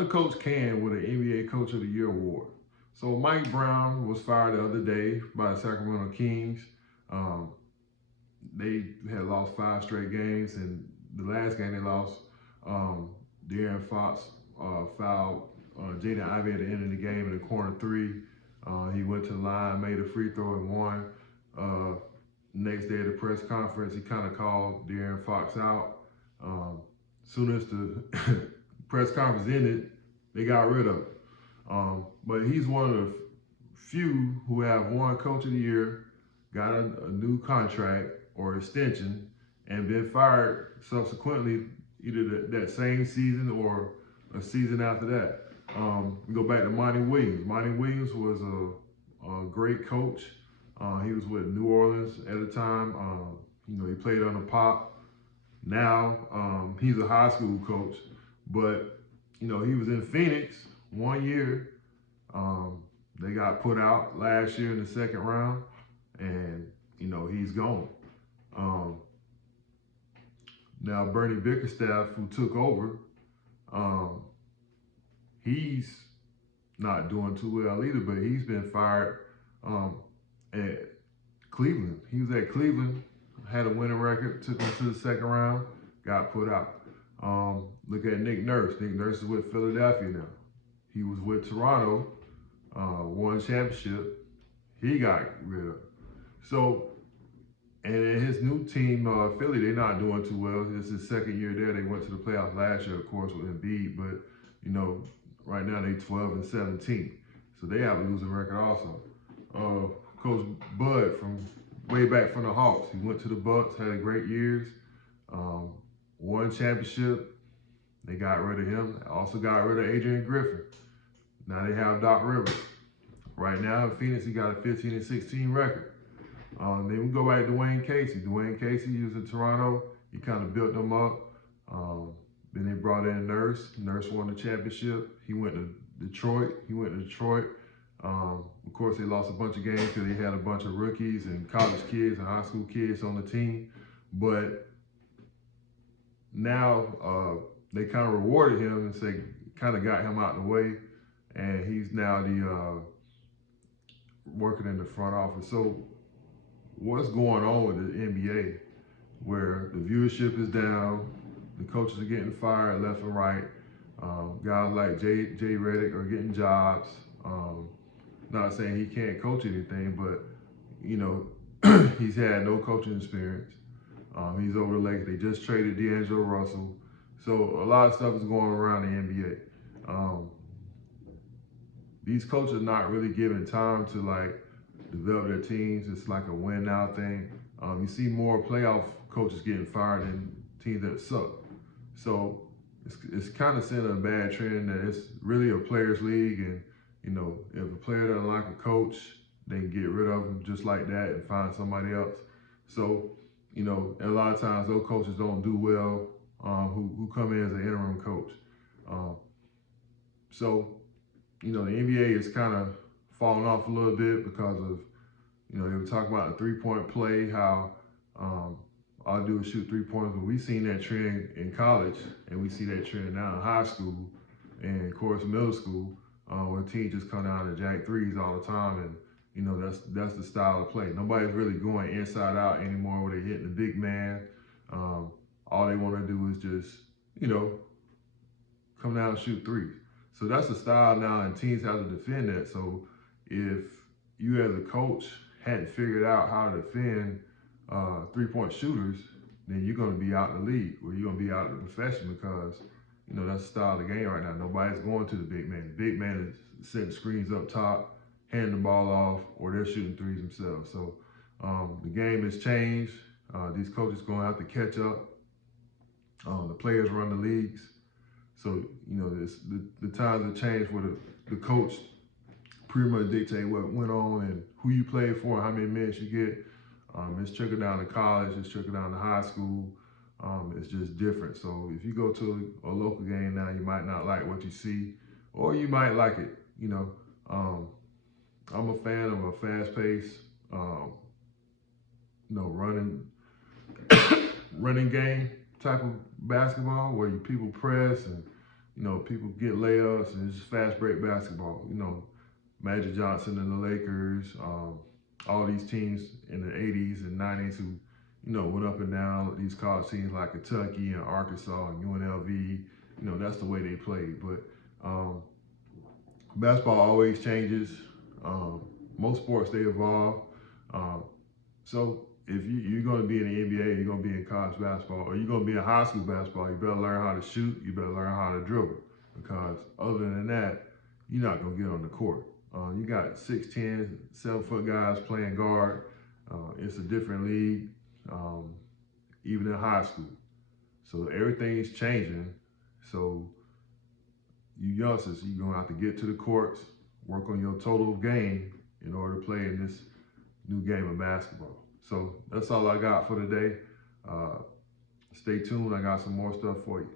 another coach can with an NBA Coach of the Year award. So Mike Brown was fired the other day by the Sacramento Kings. Um, they had lost 5 straight games, and the last game they lost, um, De'Aaron Fox fouled Jaden Ivey at the end of the game in the corner three. He went to the line, made a free throw, and won. Uh, Next day at the press conference, he kind of called De'Aaron Fox out. Soon as the press conference ended, they got rid of him. But he's one of the few who have won Coach of the Year, got a new contract or extension, and been fired subsequently, either that same season or a season after that. We go back to Monty Williams. Monty Williams was a great coach. He was with New Orleans at the time. He played under Pop. Now he's a high school coach, but he was in Phoenix 1 year. They got put out last year in the second round, and he's gone. Um, Now Bernie Bickerstaff, who took over, um, he's not doing too well either, but he's been fired at Cleveland. He was at Cleveland, had a winning record, took him to the second round, got put out. Look at Nick Nurse. Nick Nurse is with Philadelphia now. He was with Toronto, won a championship. He got rid of. So, and in his new team, Philly, they're not doing too well. This is his second year there. They went to the playoffs last year, of course, with Embiid, but right now they 12-17, so they have a losing record also. Coach Bud from way back from the Hawks, he went to the Bucks, had a great years, won championship. They got rid of him. Also got rid of Adrian Griffin. Now they have Doc Rivers. Right now in Phoenix, he got a 15-16 record. Then we go back to Dwayne Casey. Dwayne Casey, he was in Toronto. He kind of built them up. Then they brought in Nurse. Nurse won the championship. He went to Detroit. Of course, they lost a bunch of games because they had a bunch of rookies and college kids and high school kids on the team. But now they kind of rewarded him and kind of got him out of the way. And he's now working in the front office. So what's going on with the NBA where the viewership is down, the coaches are getting fired left and right, guys like Jay Redick are getting jobs. Not saying he can't coach anything, but he's had no coaching experience. He's over the Lakers. They just traded D'Angelo Russell. So a lot of stuff is going around the NBA. These coaches are not really given time to develop their teams. It's like a win now thing. You see more playoff coaches getting fired than teams that suck. So it's kind of setting a bad trend that it's really a players' league, and if a player doesn't like a coach, they can get rid of him just like that and find somebody else. So and a lot of times those coaches don't do well who come in as an interim coach. So the NBA is kind of falling off a little bit because of they were talking about the 3-point play, how all I do is shoot 3 points, but we've seen that trend in college, and we see that trend now in high school, and of course middle school, where teams just come down to jack threes all the time, and that's the style of play. Nobody's really going inside out anymore, where they're hitting the big man. All they want to do is just come down and shoot threes. So that's the style now, and teams have to defend that. So if you as a coach hadn't figured out how to defend 3-point shooters, then you're going to be out in the league, or you're going to be out of the profession, because that's the style of the game right now. Nobody's going to the big man. The big man is setting screens up top, handing the ball off, or they're shooting threes themselves. So the game has changed. These coaches are going to have to catch up. The players run the leagues. So, the times have changed where the coach pretty much dictate what went on and who you played for and how many minutes you get. It's trickled down to college, it's trickled down to high school. It's just different. So if you go to a local game now, you might not like what you see, or you might like it. I'm a fan of a fast-paced, running running game type of basketball where people press and people get layups and it's just fast break basketball. Magic Johnson and the Lakers, all these teams in the 80s and 90s who, went up and down. These college teams like Kentucky and Arkansas and UNLV, that's the way they played. But basketball always changes. Most sports, they evolve. So if you're going to be in the NBA, you're going to be in college basketball, or you're going to be in high school basketball, you better learn how to shoot, you better learn how to dribble, because other than that, you're not going to get on the court. You got 6'10", 7-foot guys playing guard. It's a different league, even in high school. So everything's changing. So you youngsters, you're going to have to get to the courts, work on your total game in order to play in this new game of basketball. So that's all I got for today. Stay tuned. I got some more stuff for you.